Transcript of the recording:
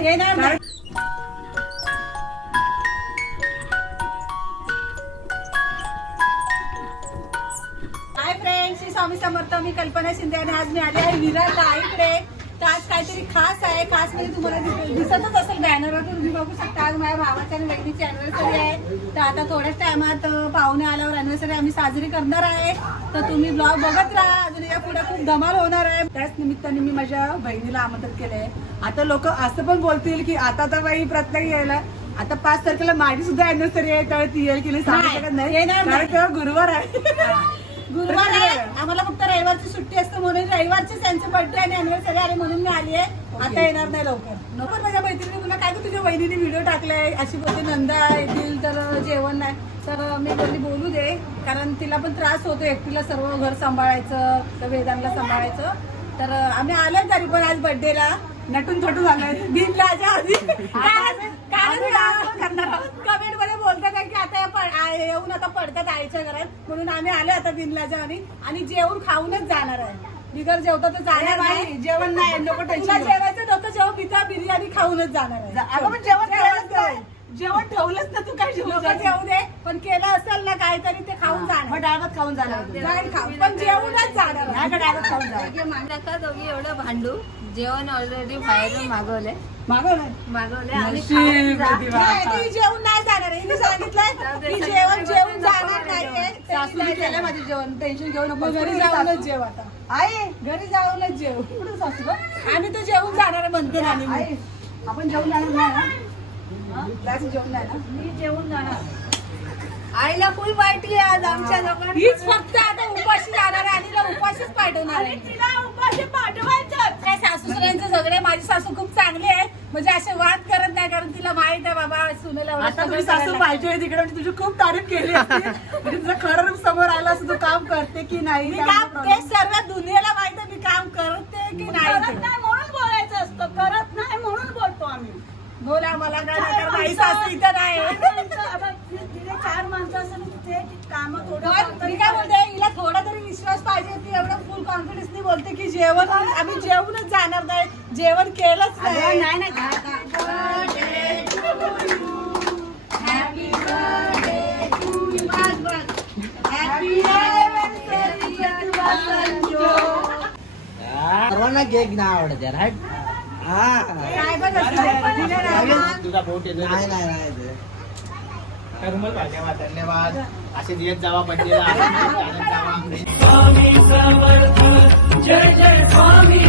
येणार नाही. Hi friends Shri Swami Samarth मी कल्पना शिंदे आणि आज मी आले आहे विरारला आईकडे तर आज काहीतरी खास आहे. खास म्हणजे तुम्हाला दिस- दिसतच असेल बॅनरवर तुम्ही बघू शकता आज माझ्या भावाच्या आणि बहिणीची अॅनिव्हर्सरी आहे. तर आता थोड्याच टायमात पाहुणे आल्यावर अॅनिव्हर्सरी आम्ही साजरी करणार आहे. तर तुम्ही ब्लॉग बघत राहा. अजून या पुढे खूप धमाल होणार आहे. त्याच निमित्ताने मी माझ्या बहिणीला आमंत्रित केलंय. आता लोक असं पण बोलतील की आता तर बाई प्रत्येक यायला. आता पाच तारखेला माझी सुद्धा अॅनिव्हर्सरी आहे. त्यावेळी ती येईल की नाही सांगू शकत नाही. गुरुवार आहे गुरुवार आहे आम्हाला फक्त रविवारची सुट्टी असते म्हणून रविवारची त्यांचे बर्थडे आणि अनिव्हर्सरी आली म्हणून मी आली आहे आता येणार नाही लवकर. नको माझ्या मैत्रिणी पुन्हा काय तुझ्या बहिणीने व्हिडिओ टाकलाय? अशी बोलते नंदा येतील तर जेवण नाही. तर मी बोलली बोलू दे. कारण तिला पण त्रास होतो एकटीला सर्व घर सांभाळायचं तर वेदांना सांभाळायचं. तर आम्ही आलोय तरी पण आज बर्थडेला नटून थटून आलोय. दिन लाजा आधी. कमेंटमध्ये बोलतात आहे की आता येऊन आता पडतात आईच्या घरात. म्हणून आम्ही आलोय आता दिन लाजा आणि आणि जेवण खाऊनच जाणार आहे. बिगर जेवतो तर जाणार नाही. जेवण नाही नको तुला टेन्शन जेवायचं नव्हतं जेव्हा पिझ्झा बिर्याणी खाऊनच जाणार आहे. अगं पण जेवण ठेवलंच नाही. जेवण ठेवलंच ना तू काय जेवण जेवू दे पण केलं असेल ना काहीतरी ते खाऊन मग जाणार डाळभात खाऊन जाणार जाईल पण जेवूनच जाणार. नाही का डाळभात खाऊन जाणार. नका दोघी एवढं भांडू? जेवण ऑलरेडी बाहेरून मागवले मागव नाही मागवले आणि नशीब खाऊन जा. किती वा. नाही, ती जेवून नाही जाणार हिने सांगितलंय की जेवण जेवून जाणार सासूने केलं माझे जेवण टेन्शन घेऊ नको. मग घरी जाऊनच जेव आता आई. घरी जाऊनच जेव. कुठं सासू गं? आम्ही तर जेवून जाणार म्हणते ना मी. आई आपण जेवण जाणार नाही ना? जायचं जेवण नाही ना? मी जेवून जाणार. आईला फुल आहे आज आमच्या लोकांना हीच फक्त आता उपाशी जाणार आहे. आणि तिला उपाशीच पाठवणार आहे. तिला उपाशी पाठवायचं काय सासूसऱ्यांचे झगडे माझी सासू खूप चांगली आहे. म्हणजे असे वाद तिला माहीत आहे बाबा सुनेला एवढं आता सगळं तुझी सासू करायला पाहिजे तिकडे म्हणजे तुझी खूप तारीफ केली असती. म्हणजे तुझं खरं रूप समोर आलं असं तू काम करते की नाही? मी काम. ते सर्व दुनियेला माहीत आहे मी काम करते की नाही. करत ते. नाही म्हणून बोलायचं असतं करत नाही म्हणून बोलतो आम्ही. बोला मला काय नाही सासू इथं नाही. तिथे चार माणसं असं ते काम पण मी काय बोलते हिला थोडा तरी विश्वास पाहिजे ती एवढं फुल कॉन्फिडन्सनी बोलते की जेवण आम्ही जेवूनच जाणार नाही. जेवण केलंच नाही. नाही नाही. सर्वांना केक नाही आवडत यार हट. हा. तुझा बोट येतो नाही नाही नाही ते. रुमाल धन्यवाद धन्यवाद. असे देत जावा बड्डेला आनंद जावा.